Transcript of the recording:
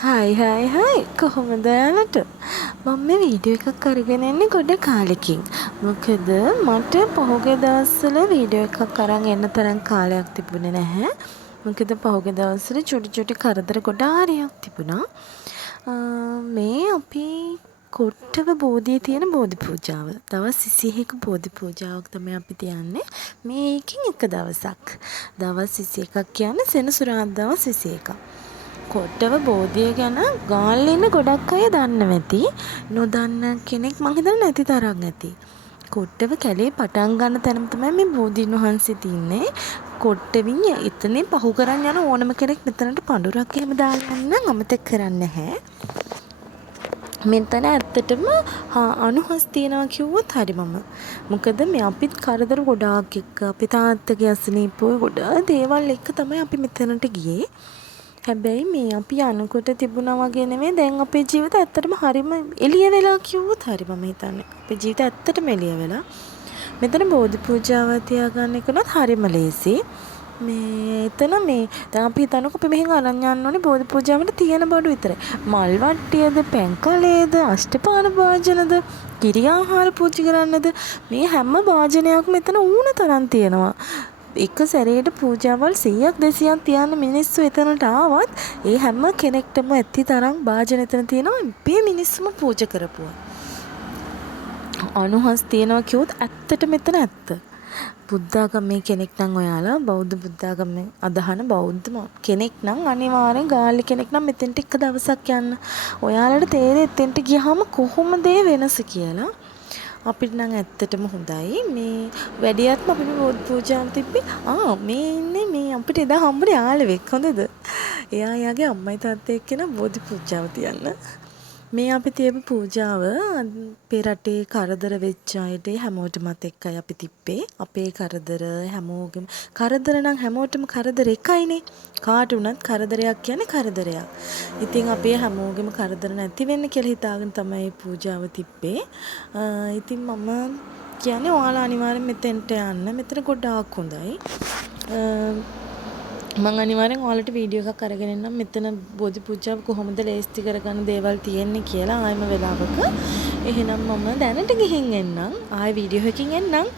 හයි කොහොමද ඔයාලට? මම මේ වීඩියෝ එකක් අරගෙන එන්නේ ගොඩ කාලෙකින්. මොකද මට පහුගිය දවස්වල වීඩියෝ එකක් අරන් එන්න තරම් කාලයක් තිබුණේ නැහැ. මොකද පහුගිය දවස්වල චුටි කරදර ගොඩාරියක් තිබුණා. මේ අපි කොට්ටව බෝධියේ තියෙන බෝධි පූජාව. දවස් 21ක බෝධි පූජාවක් තමයි අපි තියන්නේ. මේකෙන් එක දවසක්. දවස් 21ක් කියන්නේ සෙනසුරාදා දවස් 21ක්. කොට්ටව බෝධිය ගැන ගාල්ලේ ඉන්න ගොඩක් අය දන්නවා ඇති. නොදන්න කෙනෙක් මං හිතන්නේ නැති තරම් ඇති. කොට්ටව කැලේ පටන් ගන්න තැනම තමයි මේ බෝධීන් වහන්සේ තින්නේ. කොට්ටවින් එතනින් පහු කරන් යන ඕනම කෙනෙක් මෙතනට පඳුරක් එහෙම දාලා යන්න අමතක කරන්නේ නැහැ. මෙතන ඇත්තටම අනුහස් තියනවා කිව්වොත් හරි මම. මොකද මේ අපිත් කරදර ගොඩාක් එක්ක අපි තාත්තගේ අසනීපෝ ගොඩාක් දේවල් එක්ක තමයි අපි මෙතනට ගියේ. හැබැයි මේ අපි යනකොට තිබුණා වගේ නෙමෙයි දැන් අපේ ජීවිත ඇත්තටම හරිම එළිය වෙලා කිව්වොත් හරි මම හිතන්නේ. අපේ ජීවිත ඇත්තටම එළිය වෙලා. මෙතන බෝධි පූජාව තියාගන්න එකනොත් හරිම ලේසි. මේ එතන මේ දැන් අපි හිතනකො අපි මෙහෙන් අරන් යන්න ඕනේ බෝධි පූජාවට තියෙන බඩු විතරයි. මල් වට්ටියද, පැන්කලේද, අෂ්ටපාන භාජනද, කිරි ආහාර පූජා කරන්නද මේ හැම භාජනයක්ම මෙතන ඌන තරම් තියෙනවා. එක සැරේට පූජාවල් 100ක් 200ක් තියන්න මිනිස්සු එතනට ආවත් ඒ හැම කෙනෙක්ටම ඇති තරම් භාජන එතන තියෙනවා මේ මිනිස්සුම පූජා කරපුවා. අනුහස් තියනවා කිව්වොත් ඇත්තට මෙතන ඇත්ත. බුද්ධාගමේ කෙනෙක් නම් ඔයාලා බෞද්ධ බුද්ධාගමේ අදහන බෞද්ධ කෙනෙක් නම් අනිවාර්යෙන් ගාල්ලි කෙනෙක් නම් මෙතෙන්ට එක දවසක් යන්න. ඔයාලට තේරෙයි එතෙන්ට ගියාම කොහොමද ඒ වෙනස කියලා. අපිට නම් ඇත්තටම හොඳයි. මේ වැඩියත්ම අපි බෝධි පූජාව තිබ්බේ මේ ඉන්නේ මේ අපිට එදා හම්බුනේ යාළුවෙක් හොඳද? එයා යාගේ අම්මයි තාත්තයි එක්කන බෝධි පූජාව තියන්න. මේ අපි තියපු පූජාව අපේ රටේ කරදර වෙච්ච අයට හැමෝටමත් එක්කයි අපි තිබ්බේ. අපේ කරදර හැමෝගෙම කරදර නම් හැමෝටම කරදර එකයිනේ. කාට වුණත් කරදරයක් කියන්නේ කරදරයක්. ඉතින් අපේ හැමෝගෙම කරදර නැති වෙන්න කියලා හිතාගෙන තමයි පූජාව තිබ්බේ. ඉතින් මම කියන්නේ ඔයාලා අනිවාර්යෙන් මෙතෙන්ට යන්න. මෙතන ගොඩාක් හොඳයි. මම අනිවාර්යෙන් ඔයාලට වීඩියෝ එකක් අරගෙන එන්නම් මෙතන බෝධි පූජාව කොහොමද ලේස්ති කරගන්න දේවල් තියෙන්නේ කියලා ආයෙම වෙලාවක. එහෙනම් මම දැනට ගිහින් එන්නම්. ආයෙ වීඩියෝ එකකින් එන්නම්.